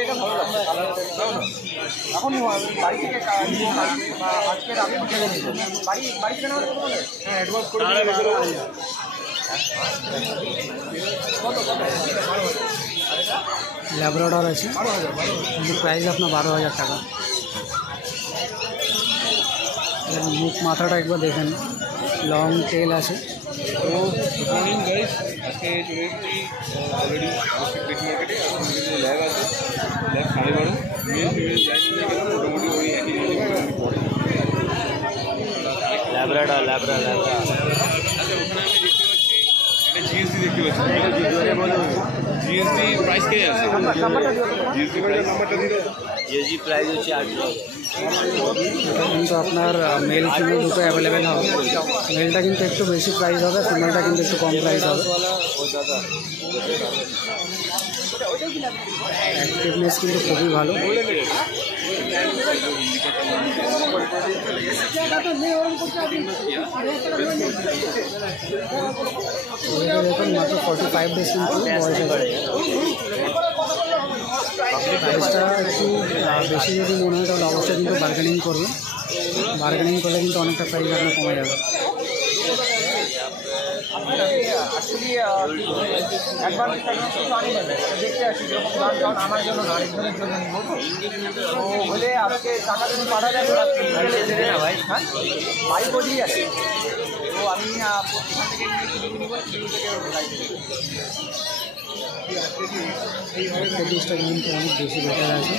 এটা ভালো লাগছে এখন বাড়ি থেকে আজকে রাতে ঢুকে নিয়েছে বাড়ি থেকে না হলে বলে হ্যাঁ অ্যাডভান্স করে ল্যাব্রাডর আছে, প্রাইস আপনার 12,000 টাকা। মুখ মাথাটা একবার দেখেন, লং টেল আছে। তো গুড মর্নিং গাইস, আজকে চলে এসেছি অলরেডি ফিশ মার্কেটে। এখন যে ল্যাব আছে, ল্যাব 12:30, মেল ফিমেল যাই নিয়ে গেলাম মোটামুটি ওই একই পড়ে ল্যাব্রাডর। আচ্ছা, ওখানে আমি দেখতে পাচ্ছি একটা জিএসডি দেখতে পাচ্ছি। জিএসডি প্রাইস কে আছে? জিএসডি প্রাইস নাম্বারটা দিয়ে দাও। জিএসডি প্রাইস হচ্ছে 8,000। কিন্তু আপনার মেল ফিমেল দুটো অ্যাভেলেবেল হবে। মেলটা কিন্তু একটু বেশি প্রাইস হবে, ফিমেলটা কিন্তু একটু কম প্রাইস হবে। অ্যাক্টিভনেস কিন্তু খুবই ভালো। দেখুন মাত্র 45 ডেজ কিন্তু বয়স আছে। প্রাইসটা একটু বেশি যদি মনে হয় তাহলে অবশ্যই কিন্তু বার্গেনিং করবেন। বার্গেনিং করলে কিন্তু অনেকটা প্রাইস আপনার কমে যাবে। অ্যাকচুয়ালি অ্যাডভান্স কিছু আনি নেবে দেখতে আসি যেরকম দাম, কারণ আমার জন্য না, একজনের জন্য নিব। তো হলে আজকে টাকা যদি পাঠা যাবে না ভাই, হ্যাঁ বাড়ি বসেই আছে। তো আমি এখান থেকে নিব, থেকে প্যাকেজটা কিন্তু অনেক বেশি বেটার আছে।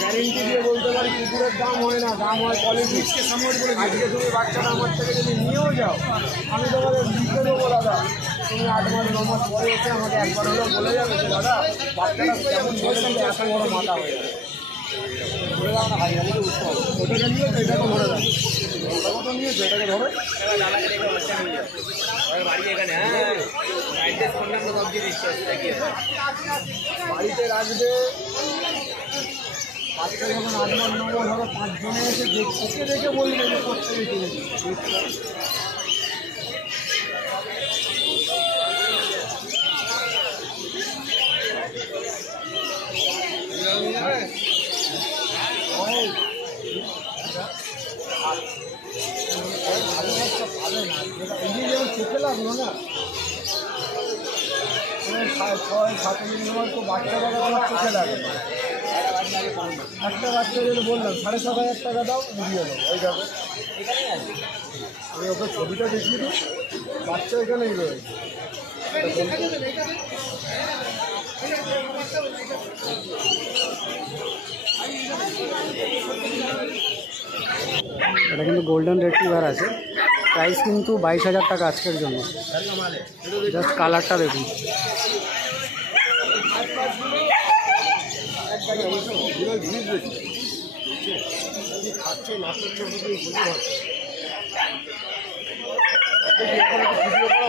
গ্যারেন্টি দিয়ে বলতে পারি কুকুরের দাম হয় না, দাম হয় কোয়ালিটি। আজকে তুমি বাচ্চাটা আমার থেকে যদি নিয়েও যাও, আমি তোমাদের লিখে দেবো দাদা, তুমি 8 মাস 9 মাস পরে এসে আমাকে একবার হলেও বলে যাবে যে দাদা বাচ্চাটা কেমন বলছেন যে এত বড় মাথা হয়ে যাবে। ধরে দাও না ভাই, আমি তো বুঝতে পারবো ওটাকে নিয়ে এটাকে ধরে দাও, ওটা কত নিয়েছে এটাকে ধরো বাড়ি এখানে। হ্যাঁ বাড়িতে রাখবে। বাচ্চা যখন 8 মাস 9 মাস হবে, 5 জনে এসে দেখে দেখে বলবে যে করতে দেখে চেপে লাগলো না 6-7 মিনিট তো বাচ্চা টাকা তোমার চোখে লাগে। একটা বাচ্চা যদি বললাম 7,500 টাকা দাও, বুঝিয়ে দেবো ওই যাবে। আমি ওকে ছবিটা দেখিয়ে দিই, বাচ্চা এখানেই রয়েছে। এটা কিন্তু গোল্ডেন রেট্রিভার আছে, প্রাইস কিন্তু 22,000 টাকা আজকের জন্য। জাস্ট কালারটা দেখুন।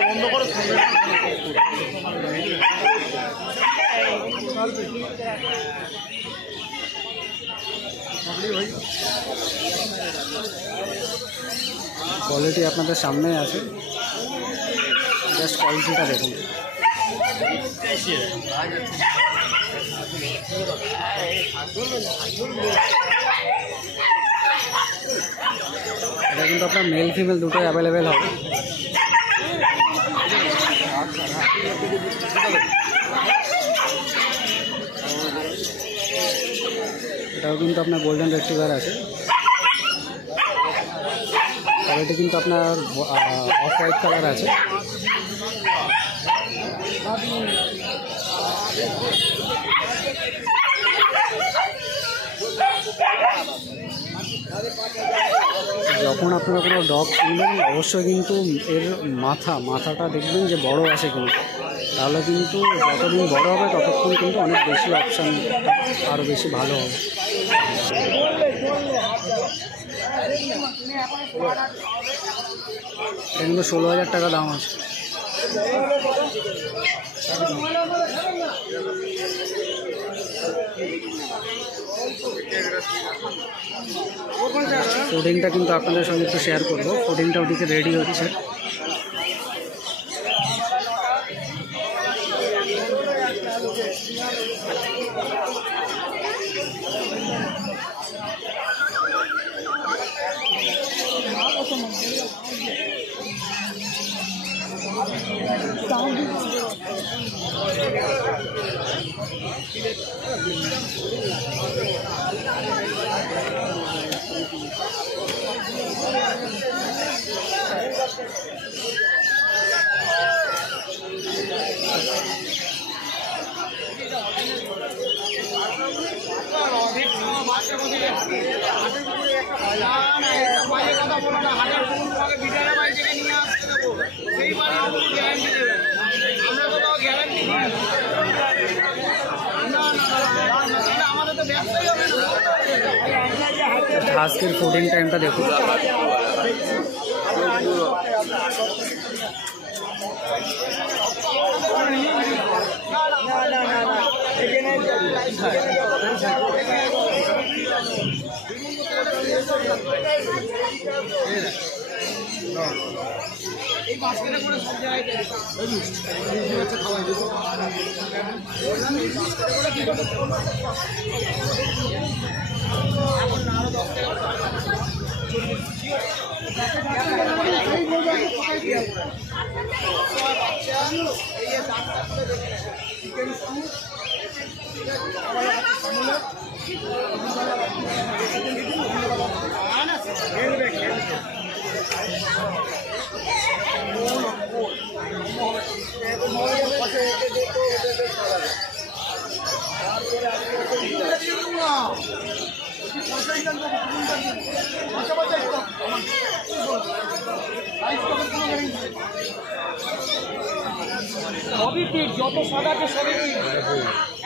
বন্ধ করে কোয়ালিটি আপনাদের সামনেই আছে, জাস্ট কোয়ালিটিটা দেখুন। এটা কিন্তু আপনার মেল ফিমেল দুটোই অ্যাভেলেবেল হবে। এটাও কিন্তু আপনার গোল্ডেন রেট্রিভার আছে। কোয়ালিটি কিন্তু আপনার অফ হোয়াইট কালার আছে। যখন আপনারা কোনো ডগ কিনবেন অবশ্যই কিন্তু এর মাথাটা দেখবেন যে বড় আছে কিনা, তাহলে কিন্তু যতদিন বড় হবে ততক্ষণ কিন্তু অনেক বেশি অপশান আরও বেশি ভালো হবে। এটা কিন্তু 16,000 টাকা দাম আছে। ফুডিংটা কিন্তু আপনাদের সঙ্গে একটু শেয়ার করবো। ফুডিংটা ওদিকে রেডি হচ্ছে। আজকের ফুডিং টাইমটা দেখুন। সবই পিঠ, যত সাদাকে সবই পিঠ।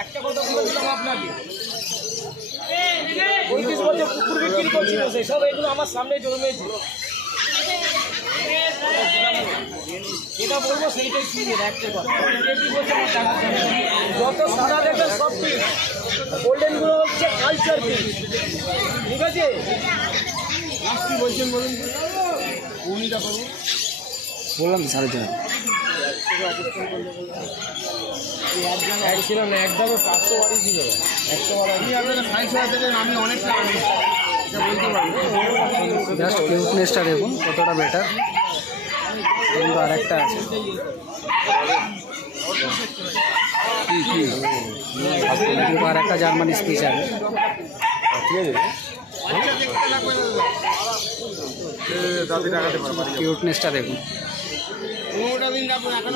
একটা কথা বলে দিলাম আপনাকে, 35 বছর কুকুর বিক্রি করছিল, সেই সব এগুলো আমার সামনে জন্মেছে। যেটা বলবো সেইটাই শুনবেন, একটা কথা, যত সাদা দেখবেন সব পিঠ। গোল্ডেনগুলো হচ্ছে কালচার পিঠ, ঠিক আছে? কি বলছেন বলুন, উনিটা করবো বললাম 4.5 ছিল না, একদমই 500 বাড়ি ছিল, 100 বাড়ি। আপনারা 60 থেকে আমি অনেকটা বলতে পারবো। জাস্ট কিউটনেসটা দেখুন কতটা বেটার। কিন্তু আর একটা আছে, আর একটা জার্মান স্পিচ আছে, কিউটনেসটা দেখুন।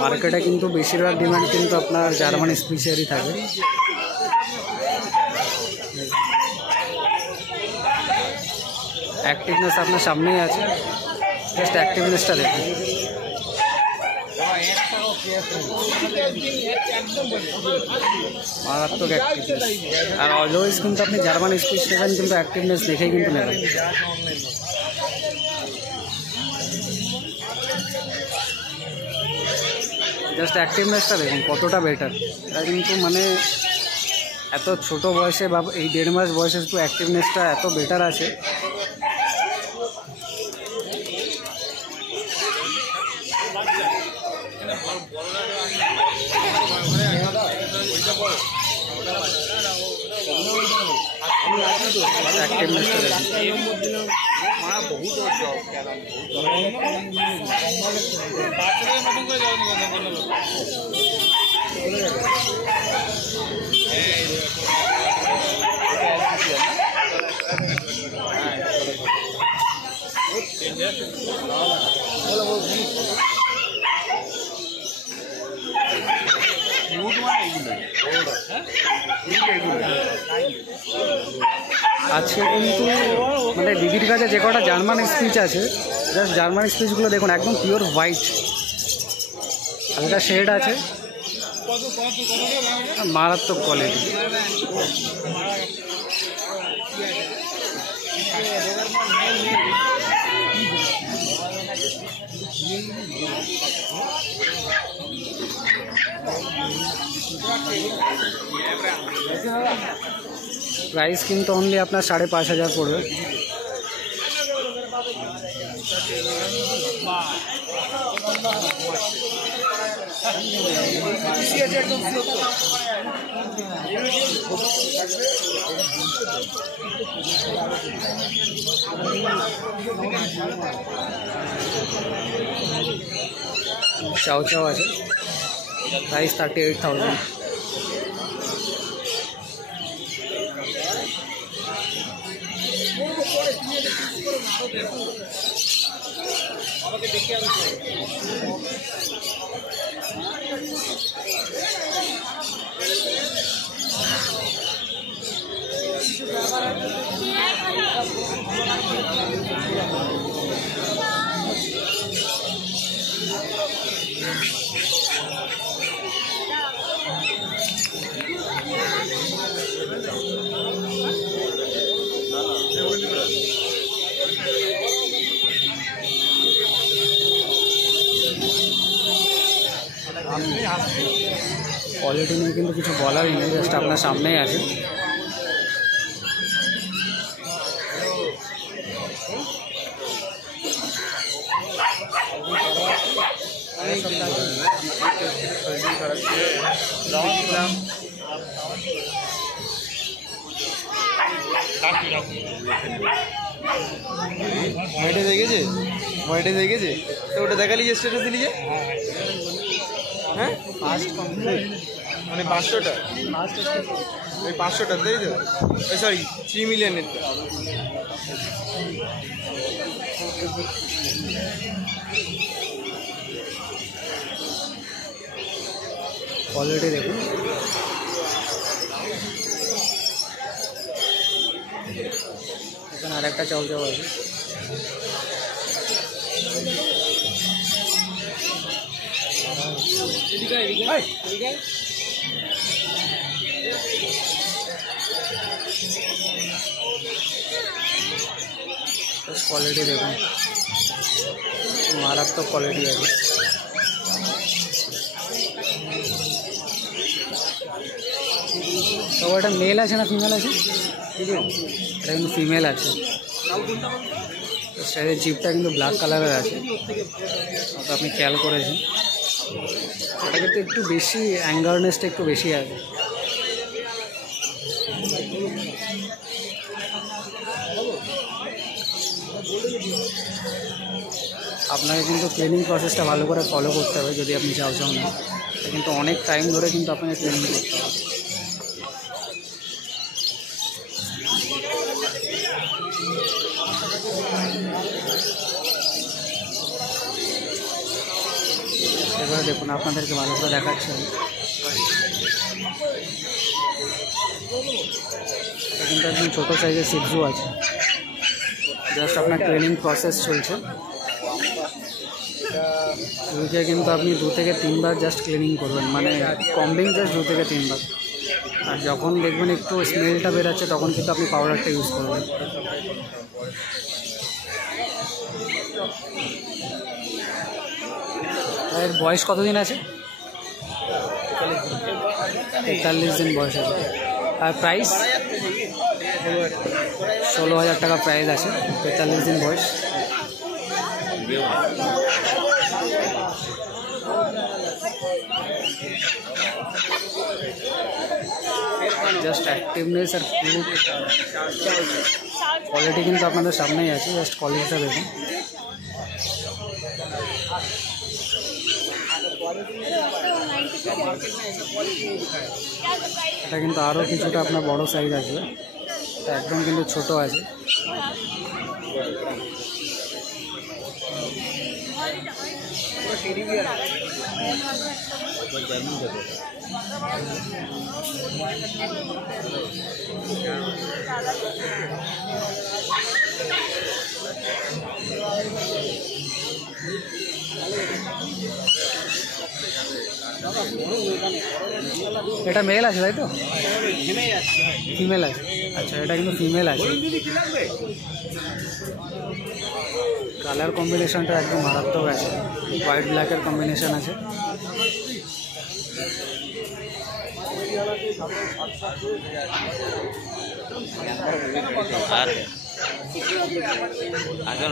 মার্কেটে কিন্তু বেশিরভাগ ডিমান্ড কিন্তু আপনার জার্মান স্পিচেরই থাকে। অ্যাক্টিভনেস আপনার সামনেই আছে, জাস্ট অ্যাক্টিভনেসটা দেখুন। মারাত্মক অ্যাক্টিভনেস। আর অলওয়েজ কিন্তু আপনি জার্মান স্পিচ নেবেন কিন্তু অ্যাক্টিভনেস দেখেই কিন্তু নেবেন। জাস্ট অ্যাক্টিভনেসটা দেখুন কতটা বেটার। এটা কিন্তু মানে এত ছোট বয়সে বা এই 1.5 মাস বয়সে একটু অ্যাক্টিভনেসটা এত বেটার আছে। অ্যাক্টিভনেসটা দেখুন। আজকে কিন্তু মানে দিদির কাছে যে কটা জার্মান স্পিচ আছে, জাস্ট জার্মান স্পিচগুলো দেখুন একদম পিওর হোয়াইট, হালকা শেড আছে, মারাত্মক কোয়ালিটি। প্রাইস কিন্তু অনলি আপনার 5,500 পড়বে। চাও চাও আছে, প্রাইস 38,000। কোয়ালিটি নিয়ে কিন্তু কিছু বলারই নেই, জাস্ট আপনার সামনেই আছে। মনিটাইজ হয়ে গেছে, মনিটাইজ হয়ে গেছে, তো ওটা দেখালি যে স্ট্যাটাস দিলি যে, হ্যাঁ মানে 500টা, ওই 500টা তাই তো, সরি 3 মিলিয়নেরটা। কোয়ালিটি দেখুন, এখানে আরেকটা চাউ চাউ আছে। কোয়ালিটি দেখুন, মারাত্মক কোয়ালিটি আছে। তো এটা মেল আছে না ফিমেল আছে? এটা কিন্তু ফিমেল আছে। তো সেটার জিপটা কিন্তু ব্ল্যাক কালারের আছে, তো আপনি খেয়াল করেছেন। এটা কিন্তু একটু বেশি অ্যাঙ্গারনেসটা একটু বেশি আছে। আপনাকে কিন্তু ট্রেনিং প্রসেসটা ভালো করে ফলো করতে হবে যদি আপনি চাও চাও না, কিন্তু অনেক টাইম ধরে কিন্তু আপনাকে ট্রেনিং করতে হবে। এবারে দেখুন, আপনাদেরকে ভালো করে দেখাচ্ছি। এটা কিন্তু একদম ছোটো সাইজের সিক্সু আছে, জাস্ট আপনার ট্রেনিং প্রসেস চলছে। উইকে কিন্তু আপনি 2 থেকে 3 বার জাস্ট ক্লিনিং করবেন, মানে কম্বিং জাস্ট 2 থেকে 3 বার। আর যখন দেখবেন একটু স্মেলটা বেরোচ্ছে তখন কিন্তু আপনি পাউডারটা ইউজ করবেন। এর বয়স কতদিন আছে? 43 দিন বয়স আছে। আর প্রাইস 16,000 টাকা প্রাইস আছে, 43 দিন বয়স। জাস্ট অ্যাক্টিভনেস আর কিউট কোয়ালিটি কিন্তু আপনাদের সামনেই আছে, জাস্ট কোয়ালিটিটা দেখুন। এটা কিন্তু আরও কিছুটা আপনার বড় সাইজ আসবে, এটা একদম কিন্তু ছোট আছে। এটা মেল আছে তাই তো? ফিমেল আছে, আচ্ছা এটা কিন্তু ফিমেল আছে। কালার কম্বিনেশনটা একদম মারাত্মক আছে, হোয়াইট ব্ল্যাকের কম্বিনেশন আছে। আর আগে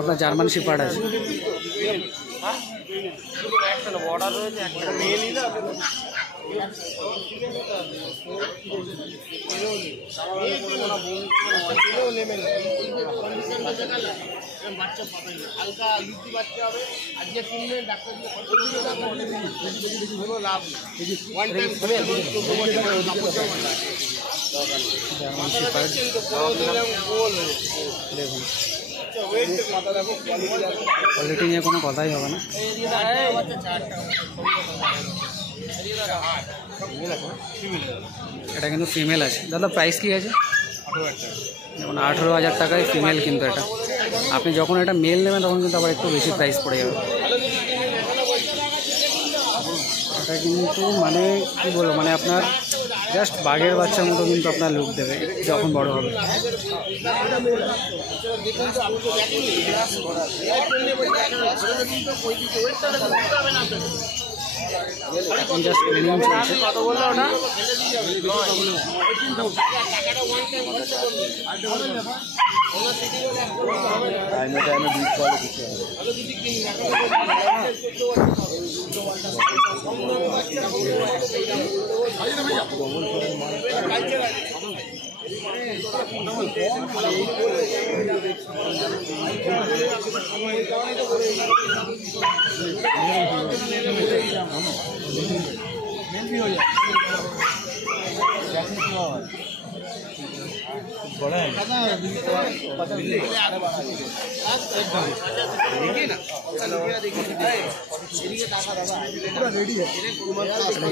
আপনার জার্মান শিপার্ড আছে। হালকা লুচি বাচ্চা হবে, আজকে কিনলে ডাক্তার লাভ ওয়ান টাইম দেখুন কোয়ালিটি নিয়ে কোনো কথাই হবে না। এটা কিন্তু ফিমেল আছে। দাদা প্রাইস কি আছে? যেমন 18,000 টাকায় ফিমেল, কিন্তু এটা আপনি যখন এটা মেল নেবেন তখন কিন্তু আবার একটু বেশি প্রাইস পড়ে যাবে। এটা কিন্তু মানে কি বলবো, মানে আপনার জাস্ট বাঘের বাচ্চার মতো কিন্তু আপনার লুক দেবে যখন বড় হবে। জাস্ট প্রিমিয়াম চলছে।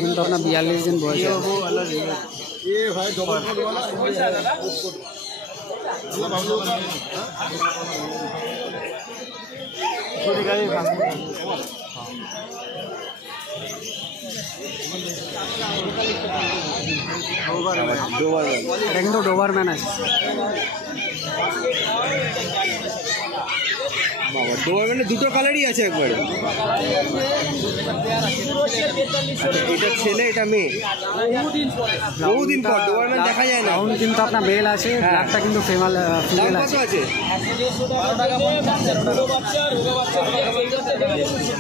কিন্তু আপনার 42 দিন বয়স আছে। এটা কিন্তু ডোবারম্যান আছে। বাবা ডোবারম্যানের দুটো কালারই আছে একবারে। এটা ছেলে এটা মেয়ে, বহুদিন পর ডোবারম্যান দেখা যায় না। রাউন্ড কিন্তু আপনার মেল আছে, ব্ল্যাকটা কিন্তু ফিমেল আছে।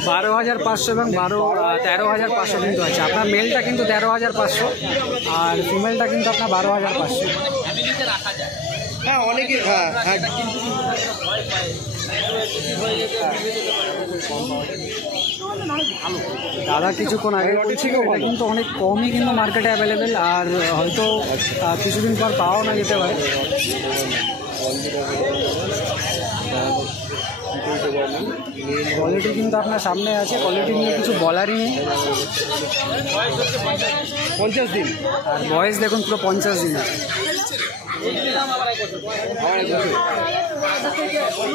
12,500 এবং 13,500 কিন্তু আছে। আপনার মেলটা কিন্তু 13,500 আর ফিমেলটা কিন্তু আপনার 12,500। হ্যাঁ অনেকে হ্যাঁ হ্যাঁ দাদা কিছুক্ষণ আগে বলছিল এটা কিন্তু অনেক কমই কিন্তু মার্কেটে অ্যাভেলেবেল, আর হয়তো কিছুদিন পর পাওয়াও না যেতে পারে। কোয়ালিটি কিন্তু আপনার সামনে আছে, কোয়ালিটি নিয়ে কিছু বলারই নেই। 50 দিন আর বয়স দেখুন পুরো 50 দিন আছে।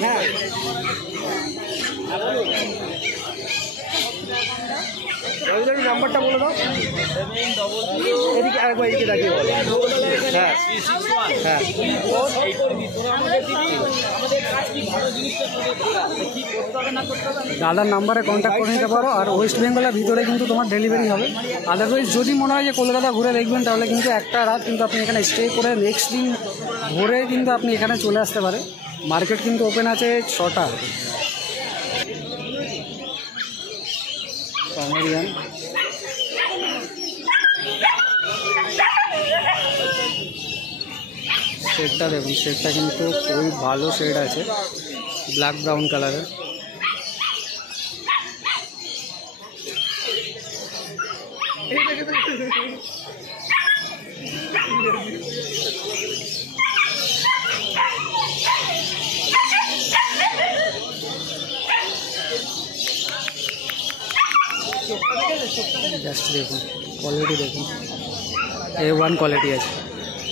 হ্যাঁ নাম্বারটা বলে দাও, এদিকে আরেকবার এদিকে দেখিয়ে বলো। হ্যাঁ হ্যাঁ দাদার নাম্বারে কন্ট্যাক্ট করে নিতে পারো। আর ওয়েস্ট বেঙ্গলের ভিতরে কিন্তু তোমার ডেলিভারি হবে। আদারওয়াইজ যদি মনে হয় যে কলকাতা ঘুরে দেখবেন তাহলে কিন্তু একটা রাত কিন্তু আপনি এখানে স্টে করে নেক্সট দিন ঘুরে কিন্তু আপনি এখানে চলে আসতে পারে। মার্কেট কিন্তু ওপেন আছে 6টা। কমেডিয়ান শেডটা দেখুন, শেডটা কিন্তু খুবই ভালো শেড আছে, ব্ল্যাক ব্রাউন কালারের। জাস্ট দেখুন, কোয়ালিটি দেখুন, A1 কোয়ালিটি আছে।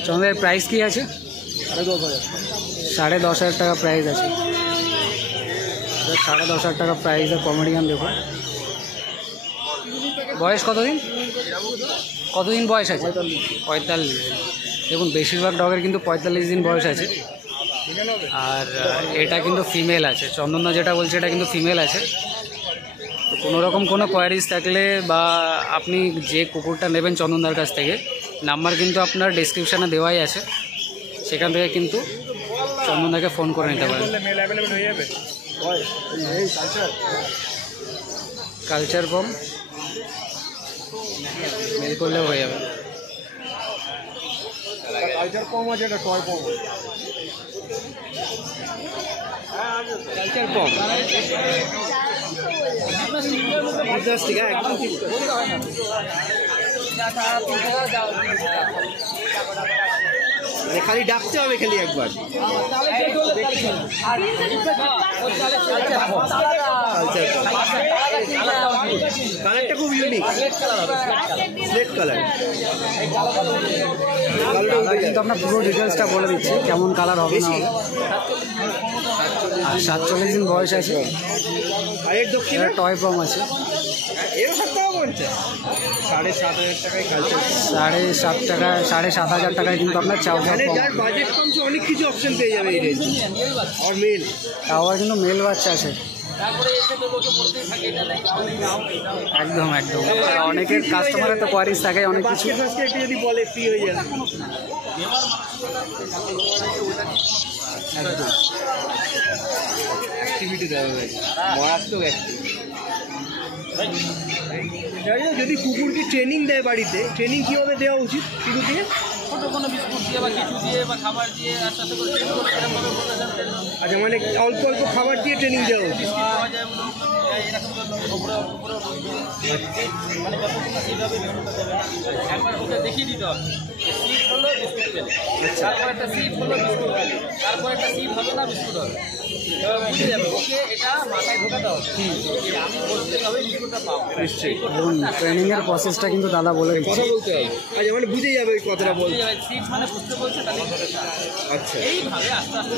চন্দ্রের প্রাইস কি আছে? 10,500 টাকা প্রাইস আছে। 10,500 টাকা প্রাইসের কমেডিয়ান দেখুন। বয়স কতদিন বয়স আছে? 45। দেখুন বেশিরভাগ ডগের কিন্তু 45 দিন বয়স আছে। আর এটা কিন্তু ফিমেল আছে, চন্দনদা যেটা বলছে এটা কিন্তু ফিমেল আছে। তো কোনো রকম কোনো কোয়ারিজ থাকলে বা আপনি যে কুকুরটা নেবেন চন্দনদার কাছ থেকে, নাম্বার কিন্তু আপনার ডেসক্রিপশানে দেওয়াই আছে, সেখান থেকে কিন্তু চন্দনদাকে ফোন করে নিতে পারেন। কালচার পম মেল করলেও হয়ে যাবে। কালচার কম আছে, এটা টয় কম। কালচার পম খালি ডাকতে হবে খালি একবার। কালারটা খুব ইউনিক, স্লেট কালার। কিন্তু আপনার পুরো ডিটেলসটা বলে দিচ্ছি কেমন কালার হবে না হবে। আর 47 দিন বয়স আছে। আর এর দক্ষিণে টয় পম আছে। এরও 7,500 টাকায় কালচার। 7,500 টাকায় কিন্তু আপনার চাউচাউ পম। যার বাজেট কম সে অনেক কিছু অপশন পেয়ে যাবে এই রেঞ্জে। আর মেল, তাও আবার কিন্তু মেল বাচ্চা আছে। একদম একদম, অনেকের কাস্টমারের তো কোয়ারিজ থাকে অনেক কিছু। একটা যদি বলে ফ্রি হয়ে যাবে। একদম অ্যাক্টিভিটি দেওয়া হবে, মারাত্মক অ্যাক্টিভ। যদি কুকুরকে ট্রেনিং দেয় বাড়িতে, ট্রেনিং কীভাবে দেওয়া উচিত কুকুরকে? ছোটো কোনো বিস্কুট দিয়ে বা কিছু দিয়ে বা খাবার দিয়ে আর সাথে করে ট্রেন করে এরকমভাবে বলে দেন। আচ্ছা, মানে অল্প অল্প খাবার দিয়ে ট্রেনিং দেওয়া উচিত। পাওয়া যায় এরকম উপরে উপরে মানে যতক্ষণ সেইভাবে বিস্কুটটা দেবে না, একবার ওকে দেখিয়ে দিতে হবে। সিট হলো বিস্কুট পেলে, তারপর একটা সিট হলো বিস্কুট পেলে, তারপর একটা সিট হবে না বিস্কুট হবে। এবার বুঝে যাবে, ওকে এটা মাথায় ঢোকাতে হবে যে আমি বলতে হবে বিস্কুটটা পাবো। নিশ্চয়ই এবং ট্রেনিংয়ের প্রসেসটা কিন্তু দাদা বলে দিচ্ছে। কথা বলতে হবে। আচ্ছা, মানে বুঝে যাবে ওই কথাটা বলতে। সিট মানে বুঝতে বলছে তাহলে আচ্ছা, এইভাবে আস্তে আস্তে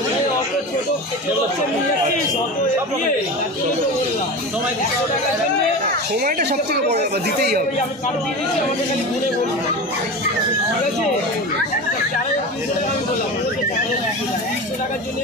সময় দিতে হবে। সময়টা সব থেকে বড় ব্যাপার, দিতেই হবে। আমি কার্ড দিয়ে দিচ্ছি, আমাকে খালি ঘুরে বলুন, ঠিক আছে? টাকার জন্য